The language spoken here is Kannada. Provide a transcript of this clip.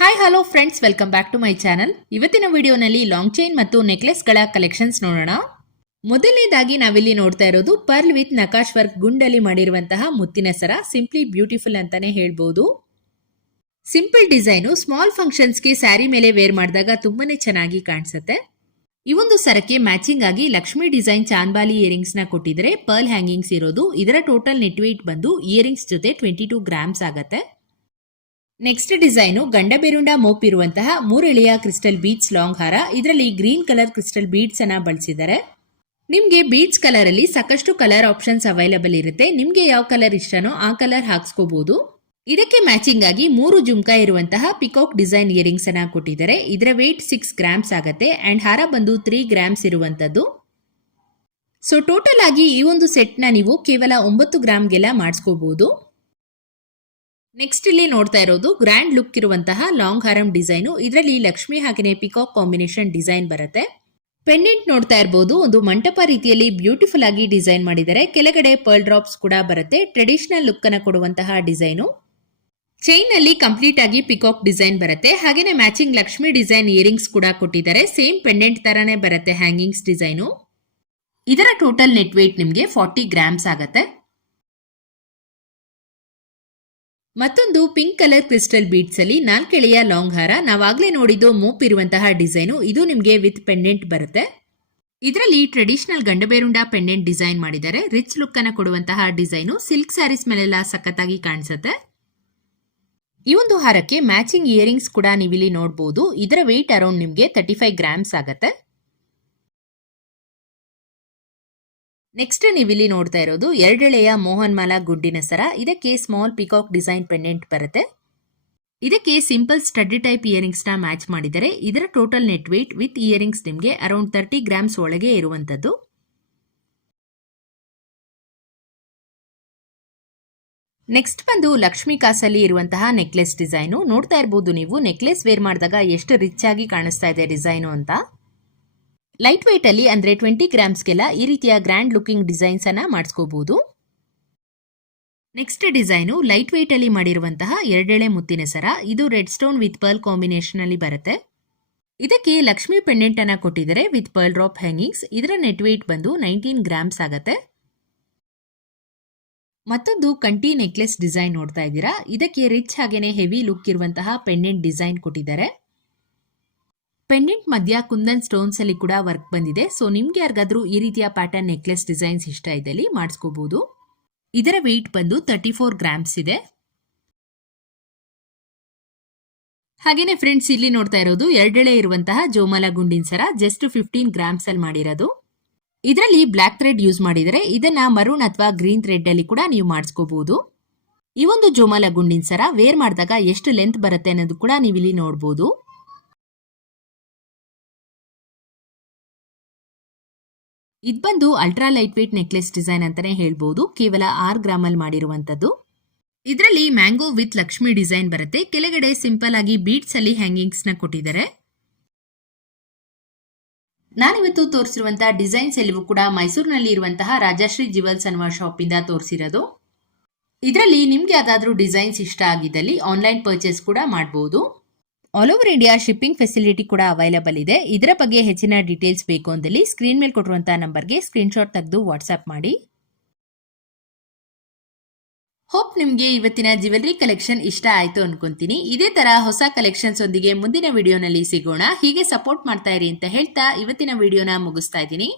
Hi hello friends welcome back to my channel ಇವತ್ತಿನ ವಿಡಿಯೋನಲ್ಲಿ ಲಾಂಗ್ ಚೈನ್ ಮತ್ತು ನೆಕ್ಲೆಸ್ಗಳ ಕಲೆಕ್ಷನ್ಸ್ ನೋಡೋಣ. ಮೊದಲನೇದಾಗಿ ನಾವಿಲ್ಲಿ ನೋಡ್ತಾ ಇರೋದು ಪರ್ಲ್ ವಿತ್ ನಕಾಶ್ ವರ್ಕ್ ಗುಂಡಲ್ಲಿ ಮಾಡಿರುವಂತಹ ಮುತ್ತಿನ ಸರ. ಸಿಂಪ್ಲಿ ಬ್ಯೂಟಿಫುಲ್ ಅಂತಾನೆ ಹೇಳ್ಬೋದು. ಸಿಂಪಲ್ ಡಿಸೈನು ಸ್ಮಾಲ್ ಫಂಕ್ಷನ್ಸ್ಗೆ ಸ್ಯಾರಿ ಮೇಲೆ ವೇರ್ ಮಾಡಿದಾಗ ತುಂಬಾನೇ ಚೆನ್ನಾಗಿ ಕಾಣಿಸುತ್ತೆ. ಈ ಒಂದು ಸರಕ್ಕೆ ಮ್ಯಾಚಿಂಗ್ ಆಗಿ ಲಕ್ಷ್ಮಿ ಡಿಸೈನ್ ಚಾನ್ಬಾಲಿ ಇಯರಿಂಗ್ಸ್ನ ಕೊಟ್ಟಿದ್ರೆ ಪರ್ಲ್ ಹ್ಯಾಂಗಿಂಗ್ಸ್ ಇರೋದು. ಇದರ ಟೋಟಲ್ ನೆಟ್ ವೇಟ್ ಬಂದು ಇಯರಿಂಗ್ಸ್ ಜೊತೆ ಟ್ವೆಂಟಿ ಟೂ ಗ್ರಾಮ್ಸ್ ಆಗತ್ತೆ. ನೆಕ್ಸ್ಟ್ ಡಿಸೈನು ಗಂಡಬೆರುಂಡ ಮೋಪ್ ಇರುವಂತಹ ಮೂರೆಳೆಯ ಕ್ರಿಸ್ಟಲ್ ಬೀಚ್ ಲಾಂಗ್ ಹಾರ ಇದರಲ್ಲಿ ಗ್ರೀನ್ ಕಲರ್ ಕ್ರಿಸ್ಟಲ್ ಬೀಡ್ಸ್ ಅನ್ನ ಬಳಸಿದ್ದಾರೆ ನಿಮ್ಗೆ ಬೀಚ್ ಕಲರ್ ಅಲ್ಲಿ ಸಾಕಷ್ಟು ಕಲರ್ ಆಪ್ಷನ್ಸ್ ಅವೈಲಬಲ್ ಇರುತ್ತೆ ನಿಮ್ಗೆ ಯಾವ ಕಲರ್ ಇಷ್ಟನೋ ಆ ಕಲರ್ ಹಾಕ್ಸ್ಕೋಬಹುದು ಇದಕ್ಕೆ ಮ್ಯಾಚಿಂಗ್ ಆಗಿ ಮೂರು ಜುಮ್ಕಾ ಇರುವಂತಹ ಪಿಕಾಕ್ ಡಿಸೈನ್ ಇಯರಿಂಗ್ಸ್ ಅನ್ನ ಕೊಟ್ಟಿದ್ದಾರೆ ಇದರ ವೇಟ್ ಸಿಕ್ಸ್ ಗ್ರಾಮ್ಸ್ ಆಗತ್ತೆ ಅಂಡ್ ಹಾರ ಬಂದು ತ್ರೀ ಗ್ರಾಮ್ಸ್ ಇರುವಂತದ್ದು ಸೊ ಟೋಟಲ್ ಆಗಿ ಈ ಒಂದು ಸೆಟ್ನ ನೀವು ಕೇವಲ ಒಂಬತ್ತು ಗ್ರಾಮ್ಗೆಲ್ಲ ಮಾಡಿಸ್ಕೋಬಹುದು ನೆಕ್ಸ್ಟ್ ಇಲ್ಲಿ ನೋಡ್ತಾ ಇರೋದು ಗ್ರ್ಯಾಂಡ್ ಲುಕ್ ಇರುವಂತಹ ಲಾಂಗ್ ಹಾರಂ ಡಿಸೈನು ಇದರಲ್ಲಿ ಲಕ್ಷ್ಮಿ ಹಾಗೆಯೇ ಪಿಕಾಕ್ ಕಾಂಬಿನೇಷನ್ ಡಿಸೈನ್ ಬರುತ್ತೆ. ಪೆಂಡೆಂಟ್ ನೋಡ್ತಾ ಇರಬಹುದು ಒಂದು ಮಂಟಪ ರೀತಿಯಲ್ಲಿ ಬ್ಯೂಟಿಫುಲ್ ಆಗಿ ಡಿಸೈನ್ ಮಾಡಿದ್ದಾರೆ. ಕೆಳಗಡೆ ಪರ್ಲ್ ಡ್ರಾಪ್ಸ್ ಕೂಡ ಬರುತ್ತೆ. ಟ್ರೆಡಿಷನಲ್ ಲುಕ್ ಅನ್ನ ಕೊಡುವಂತಹ ಡಿಸೈನು ಚೈನ್ ಅಲ್ಲಿ ಕಂಪ್ಲೀಟ್ ಆಗಿ ಪಿಕಾಕ್ ಡಿಸೈನ್ ಬರುತ್ತೆ. ಹಾಗೇನೆ ಮ್ಯಾಚಿಂಗ್ ಲಕ್ಷ್ಮಿ ಡಿಸೈನ್ ಇಯರಿಂಗ್ಸ್ ಕೂಡ ಕೊಟ್ಟಿದ್ದಾರೆ. ಸೇಮ್ ಪೆಂಡೆಂಟ್ ತರಾನೇ ಬರುತ್ತೆ ಹ್ಯಾಂಗಿಂಗ್ಸ್ ಡಿಸೈನು ಇದರ ಟೋಟಲ್ ನೆಟ್ ವೇಟ್ ನಿಮಗೆ ಫಾರ್ಟಿ ಗ್ರಾಮ್ಸ್ ಆಗತ್ತೆ. ಮತ್ತೊಂದು ಪಿಂಕ್ ಕಲರ್ ಕ್ರಿಸ್ಟಲ್ ಬೀಡ್ಸ್ ಅಲ್ಲಿ ನಾಲ್ಕೆಳೆಯ ಲಾಂಗ್ ಹಾರ. ನಾವಾಗಲೇ ನೋಡಿದ್ದು ಮೂಪ್ ಇರುವಂತಹ ಡಿಸೈನು. ಇದು ನಿಮಗೆ ವಿತ್ ಪೆಂಡೆಂಟ್ ಬರುತ್ತೆ. ಇದರಲ್ಲಿ ಟ್ರೆಡಿಷನಲ್ ಗಂಡಬೇರುಂಡ ಪೆಂಡೆಂಟ್ ಡಿಸೈನ್ ಮಾಡಿದ್ದಾರೆ. ರಿಚ್ ಲುಕ್ ಅನ್ನ ಕೊಡುವಂತಹ ಡಿಸೈನು. ಸಿಲ್ಕ್ ಸ್ಯಾರೀಸ್ ಮೇಲೆಲ್ಲ ಸಖತ್ತಾಗಿ ಕಾಣಿಸುತ್ತೆ. ಈ ಒಂದು ಹಾರಕ್ಕೆ ಮ್ಯಾಚಿಂಗ್ ಇಯರಿಂಗ್ಸ್ ಕೂಡ ನೀವಿಲ್ಲಿ ನೋಡಬಹುದು ಇದರ ವೆಯ್ಟ್ ಅರೌಂಡ್ ನಿಮಗೆ ತರ್ಟಿ ಫೈವ್ ಗ್ರಾಮ್ಸ್ ಆಗತ್ತೆ. ನೆಕ್ಸ್ಟ್ ನೀವಿಲ್ಲಿ ನೋಡ್ತಾ ಇರೋದು ಎರಡೆಳೆಯ ಮೋಹನ್ ಮಾಲಾ ಗುಡ್ಡಿನ ಸರ. ಇದಕ್ಕೆ ಸ್ಮಾಲ್ ಪಿಕಾಕ್ ಡಿಸೈನ್ ಪೆಂಡೆಂಟ್ ಬರುತ್ತೆ. ಇದಕ್ಕೆ ಸಿಂಪಲ್ ಸ್ಟಡಿ ಟೈಪ್ ಇಯರಿಂಗ್ಸ್ನ ಮ್ಯಾಚ್ ಮಾಡಿದರೆ ಇದರ total net weight with earrings ನಿಮಗೆ ಅರೌಂಡ್ ತರ್ಟಿ ಗ್ರಾಮ್ಸ್ ಒಳಗೆ ಇರುವಂತದ್ದು. ನೆಕ್ಸ್ಟ್ ಬಂದು ಲಕ್ಷ್ಮೀ ಕಾಸಲ್ಲಿ ಇರುವಂತಹ ನೆಕ್ಲೆಸ್ ಡಿಸೈನು ನೋಡ್ತಾ ಇರಬಹುದು ನೀವು ನೆಕ್ಲೆಸ್ ವೇರ್ ಮಾಡಿದಾಗ ಎಷ್ಟು ರಿಚ್ ಆಗಿ ಕಾಣಿಸ್ತಾ ಇದೆ ಡಿಸೈನು ಅಂತ. ಲೈಟ್ ವೆಯ್ಟ್ ಅಲ್ಲಿ ಅಂದ್ರೆ ಟ್ವೆಂಟಿ ಗ್ರಾಮ್ಸ್ಗೆಲ್ಲ ಈ ರೀತಿಯ ಗ್ರ್ಯಾಂಡ್ ಲುಕಿಂಗ್ ಡಿಸೈನ್ಸ್ ಅನ್ನ ಮಾಡಿಸ್ಕೋಬಹುದು ನೆಕ್ಸ್ಟ್ ಡಿಸೈನು ಲೈಟ್ ವೆಯ್ಟ್ ಅಲ್ಲಿ ಮಾಡಿರುವಂತಹ ಎರಡೆಳೆ ಮುತ್ತಿನ ಸರ. ಇದು red stone with pearl combination ಅಲ್ಲಿ ಬರುತ್ತೆ. ಇದಕ್ಕೆ ಲಕ್ಷ್ಮಿ ಪೆಂಡೆಂಟ್ ಅನ್ನ ಕೊಟ್ಟಿದ್ದಾರೆ ವಿತ್ ಪರ್ಲ್ ಡ್ರಾಪ್ ಹ್ಯಾಂಗಿಂಗ್ಸ್ ಇದರ ನೆಟ್ ವೆಯ್ಟ್ ಬಂದು ನೈನ್ಟೀನ್ ಗ್ರಾಮ್ಸ್ ಆಗತ್ತೆ. ಮತ್ತೊಂದು ಕಂಟಿ ನೆಕ್ಲೆಸ್ ಡಿಸೈನ್ ನೋಡ್ತಾ ಇದ್ದೀರಾ. ಇದಕ್ಕೆ ರಿಚ್ ಹಾಗೇನೆ ಹೆವಿ ಲುಕ್ ಇರುವಂತಹ ಪೆಂಡೆಂಟ್ ಡಿಸೈನ್ ಕೊಟ್ಟಿದ್ದಾರೆ. ಪೆಂಡೆಂಟ್ ಮಧ್ಯ ಕುಂದನ್ ಸ್ಟೋನ್ಸ್ ಅಲ್ಲಿ ಕೂಡ ವರ್ಕ್ ಬಂದಿದೆ. ಸೊ ನಿಮ್ಗೆ ಯಾರಿಗಾದ್ರೂ ಈ ರೀತಿಯ ಪ್ಯಾಟರ್ನ್ ನೆಕ್ಲೆಸ್ ಡಿಸೈನ್ಸ್ ಇಷ್ಟ ಇದ್ದಲ್ಲಿ ಮಾಡಿಸ್ಕೋಬಹುದು ಇದರ ವೆಯ್ಟ್ ಬಂದು ತರ್ಟಿ ಫೋರ್ ಗ್ರಾಮ್ಸ್ ಇದೆ. ಹಾಗೇನೆ ಫ್ರೆಂಡ್ಸ್ ಇಲ್ಲಿ ನೋಡ್ತಾ ಇರೋದು ಎರಡೆಳೆ ಇರುವಂತಹ ಜೋಮಾಲ ಗುಂಡಿನ ಸರ ಜಸ್ಟ್ ಫಿಫ್ಟೀನ್ ಗ್ರಾಮ್ಸ್ ಅಲ್ಲಿ ಮಾಡಿರೋದು. ಇದರಲ್ಲಿ ಬ್ಲಾಕ್ ಥ್ರೆಡ್ ಯೂಸ್ ಮಾಡಿದರೆ ಇದನ್ನ ಮರೂನ್ ಅಥವಾ ಗ್ರೀನ್ ಥ್ರೆಡ್ ಅಲ್ಲಿ ಕೂಡ ನೀವು ಮಾಡಿಸ್ಕೋಬಹುದು ಈ ಒಂದು ಜೋಮಾಲ ಗುಂಡಿನ ಸರ ವೇರ್ ಮಾಡಿದಾಗ ಎಷ್ಟು ಲೆಂತ್ ಬರುತ್ತೆ ಅನ್ನೋದು ಕೂಡ ನೀವು ಇಲ್ಲಿ ನೋಡಬಹುದು ಇದು ಬಂದು ultra light weight necklace design ಅಂತಾನೆ ಹೇಳ್ಬೋದು. ಕೇವಲ ಆರ್ ಗ್ರಾಮ್ ಅಲ್ಲಿ ಮಾಡಿರುವಂತದ್ದು. ಇದರಲ್ಲಿ ಮ್ಯಾಂಗೋ ವಿತ್ ಲಕ್ಷ್ಮಿ ಡಿಸೈನ್ ಬರುತ್ತೆ. ಕೆಳಗಡೆ ಸಿಂಪಲ್ ಆಗಿ ಬೀಟ್ಸ್ ಅಲ್ಲಿ ಹ್ಯಾಂಗಿಂಗ್ಸ್ನ ಕೊಟ್ಟಿದ್ದಾರೆ. ನಾನಿವತ್ತು ತೋರಿಸಿರುವಂತಹ ಡಿಸೈನ್ಸ್ ಎಲ್ಲವೂ ಕೂಡ ಮೈಸೂರಿನಲ್ಲಿ ಇರುವಂತಹ ರಾಜಶ್ರೀ ಜಿವಲ್ಸ್ ಅನ್ನುವ ಶಾಪ್ ಇಂದ ತೋರಿಸಿರೋದು. ಇದರಲ್ಲಿ ನಿಮ್ಗೆ ಯಾವ್ದಾದ್ರು ಡಿಸೈನ್ಸ್ ಇಷ್ಟ ಆಗಿದ್ದಲ್ಲಿ ಆನ್ಲೈನ್ ಪರ್ಚೇಸ್ ಕೂಡ ಮಾಡಬಹುದು all over India shipping facility ಕೂಡ ಅವೈಲಬಲ್ ಇದೆ. ಇದರ ಬಗ್ಗೆ ಹೆಚ್ಚಿನ ಡೀಟೇಲ್ಸ್ ಬೇಕು ಅಂದಲ್ಲಿ ಸ್ಕ್ರೀನ್ ಮೇಲೆ ಕೊಟ್ಟಿರುವಂತಹ ನಂಬರ್ಗೆ ಸ್ಕ್ರೀನ್ಶಾಟ್ ತೆಗೆದು ವಾಟ್ಸ್ಆಪ್ ಮಾಡಿ. ಹೋಪ್ ನಿಮಗೆ ಇವತ್ತಿನ ಜ್ಯುವೆಲ್ಲರಿ ಕಲೆಕ್ಷನ್ ಇಷ್ಟ ಆಯ್ತು ಅನ್ಕೊಂತೀನಿ. ಇದೇ ತರ ಹೊಸ ಕಲೆಕ್ಷನ್ಸ್ ಒಂದಿಗೆ ಮುಂದಿನ ವಿಡಿಯೋನಲ್ಲಿ ಸಿಗೋಣ. ಹೀಗೆ ಸಪೋರ್ಟ್ ಮಾಡ್ತಾ ಇರಿ ಅಂತ ಹೇಳ್ತಾ ಇವತ್ತಿನ ವಿಡಿಯೋನ ಮುಗಿಸ್ತಾ ಇದ್ದೀನಿ.